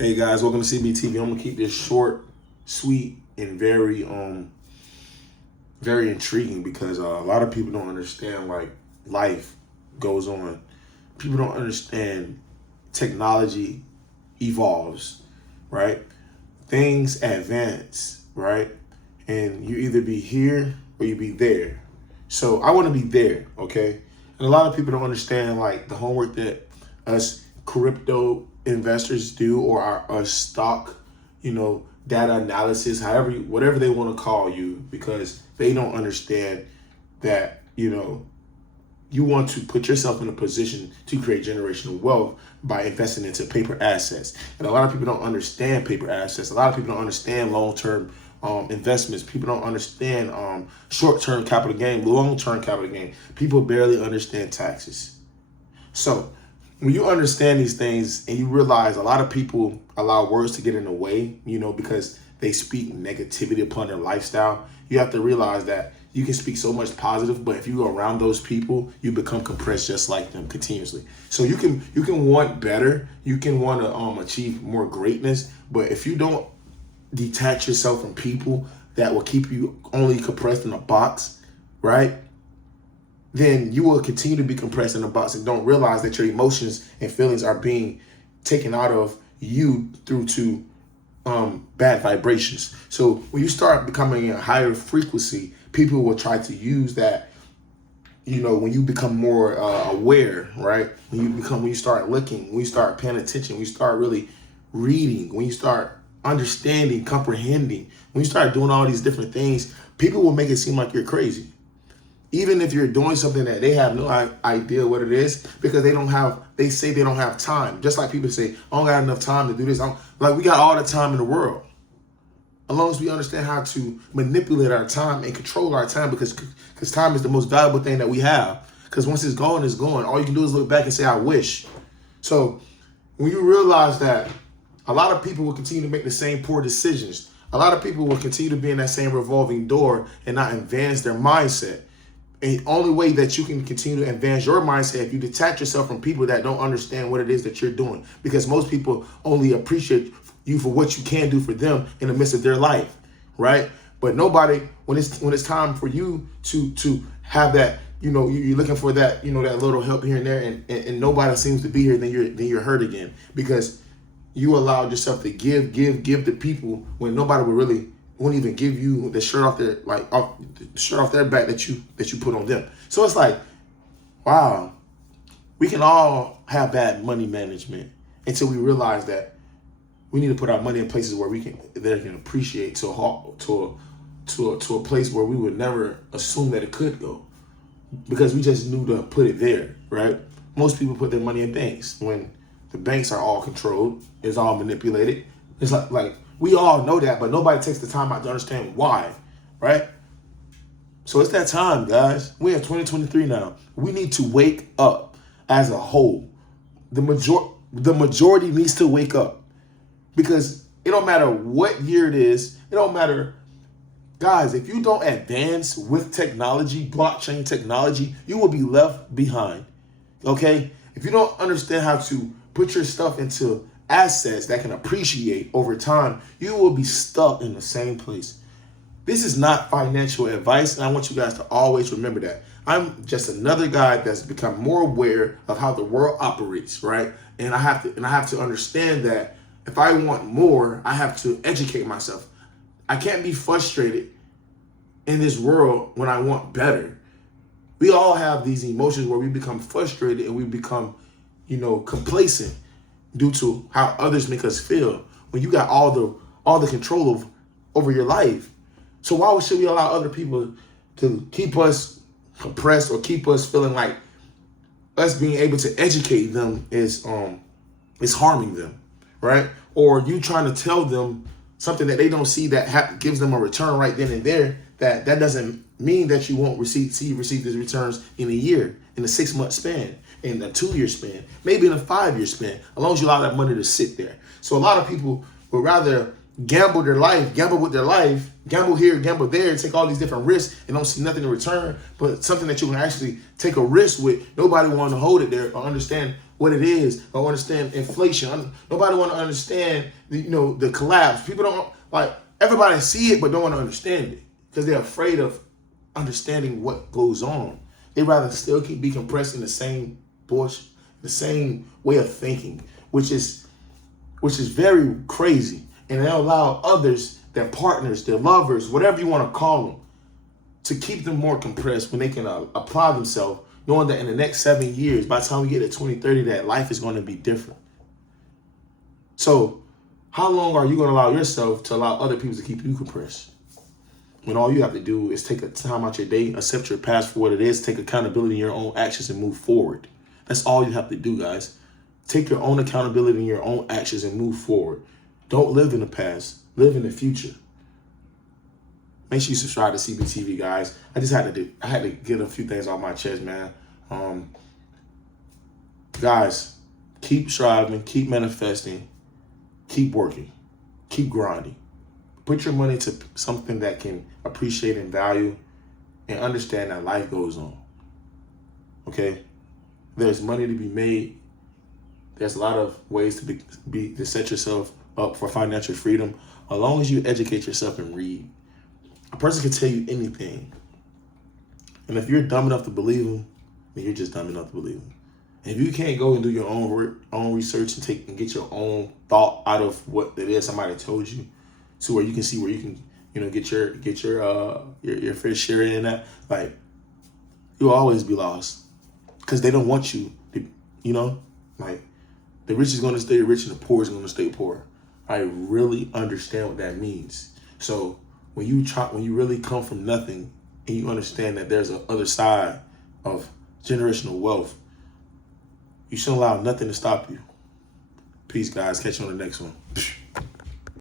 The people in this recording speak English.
Hey guys, welcome to CBTV. I'm gonna keep this short, sweet, and very intriguing because a lot of people don't understand like life goes on. People don't understand technology evolves, right? Things advance, right? And you either be here or you be there. So I want to be there, okay? And a lot of people don't understand like the homework that us crypto investors do or our stock, data analysis, however, whatever they want to call you, because they don't understand that, you want to put yourself in a position to create generational wealth by investing into paper assets. And a lot of people don't understand paper assets. A lot of people don't understand long-term investments. People don't understand short-term capital gain, long-term capital gain. People barely understand taxes. So when you understand these things and you realize a lot of people allow words to get in the way, because they speak negativity upon their lifestyle, you have to realize that you can speak so much positive, but if you go around those people, you become compressed just like them continuously. So you can want better, you can want to achieve more greatness, but if you don't detach yourself from people that will keep you only compressed in a box, right? Then you will continue to be compressed in a box and don't realize that your emotions and feelings are being taken out of you through to bad vibrations. So when you start becoming a higher frequency, people will try to use that, when you become more aware, right? When you start looking, when you start paying attention, when you start really reading, when you start understanding, comprehending, when you start doing all these different things, people will make it seem like you're crazy. Even if you're doing something that they have no idea what it is, because they say they don't have time. Just like people say, I don't got enough time to do this. Like, we got all the time in the world. As long as we understand how to manipulate our time and control our time, because time is the most valuable thing that we have. Because once it's gone, it's gone. All you can do is look back and say, I wish. So when you realize that a lot of people will continue to make the same poor decisions, a lot of people will continue to be in that same revolving door and not advance their mindset. And the only way that you can continue to advance your mindset if you detach yourself from people that don't understand what it is that you're doing. Because most people only appreciate you for what you can do for them in the midst of their life, right? But nobody, when it's time for you to have that, you're looking for that, that little help here and there, and nobody seems to be here, then you're hurt again, because you allowed yourself to give to people when nobody won't even give you the shirt off their back that you put on them. So it's like, wow, we can all have bad money management until we realize that we need to put our money in places where they can appreciate to a place where we would never assume that it could go, because we just knew to put it there, right? Most people put their money in banks when the banks are all controlled, it's all manipulated. It's like we all know that, but nobody takes the time out to understand why, right? So it's that time, guys. We're in 2023 now. We need to wake up as a whole. The majority needs to wake up, because it don't matter what year it is. It don't matter. Guys, if you don't advance with technology, blockchain technology, you will be left behind, okay? If you don't understand how to put your stuff into assets that can appreciate over time, you will be stuck in the same place. This is not financial advice, and I want you guys to always remember that. I'm just another guy that's become more aware of how the world operates, right? And I have to understand that if I want more, I have to educate myself. I can't be frustrated in this world when I want better. We all have these emotions where we become frustrated and we become, complacent due to how others make us feel when you got all the control over your life. So why should we allow other people to keep us compressed or keep us feeling like us being able to educate them is harming them, right? Or you trying to tell them something that they don't see that gives them a return right then and there, that doesn't mean that you won't receive these returns in a year, in a 6-month span, in a 2-year span, maybe in a 5-year span, as long as you allow that money to sit there. So a lot of people would rather gamble with their life, gamble here, gamble there, take all these different risks and don't see nothing in return, but something that you can actually take a risk with. Nobody want to hold it there or understand what it is, don't understand inflation. Nobody want to understand, the collapse. People don't, like, everybody see it, but don't want to understand it because they're afraid of understanding what goes on. They rather still be compressed in the same bullshit, the same way of thinking, which is very crazy. And they allow others, their partners, their lovers, whatever you want to call them, to keep them more compressed when they can apply themselves, knowing that in the next 7 years, by the time we get to 2030, that life is going to be different. So how long are you going to allow yourself to allow other people to keep you compressed? When all you have to do is take a time out your day, accept your past for what it is, take accountability in your own actions and move forward. That's all you have to do, guys. Take your own accountability in your own actions and move forward. Don't live in the past. Live in the future. Make sure you subscribe to CBTV, guys. I had to get a few things off my chest, man. Guys, keep striving, keep manifesting, keep working, keep grinding. Put your money to something that can appreciate and value and understand that life goes on. Okay? There's money to be made. There's a lot of ways to set yourself up for financial freedom, as long as you educate yourself and read. A person can tell you anything. And if you're dumb enough to believe them, then you're just dumb enough to believe them. And if you can't go and do your own research and get your own thought out of what it is somebody told you, to where you can see where you can, get your fair share in that, like, you'll always be lost. Because they don't want you to, like, the rich is going to stay rich and the poor is going to stay poor. I really understand what that means. So when you really come from nothing and you understand that there's a other side of generational wealth, you shouldn't allow nothing to stop you. Peace, guys. Catch you on the next one.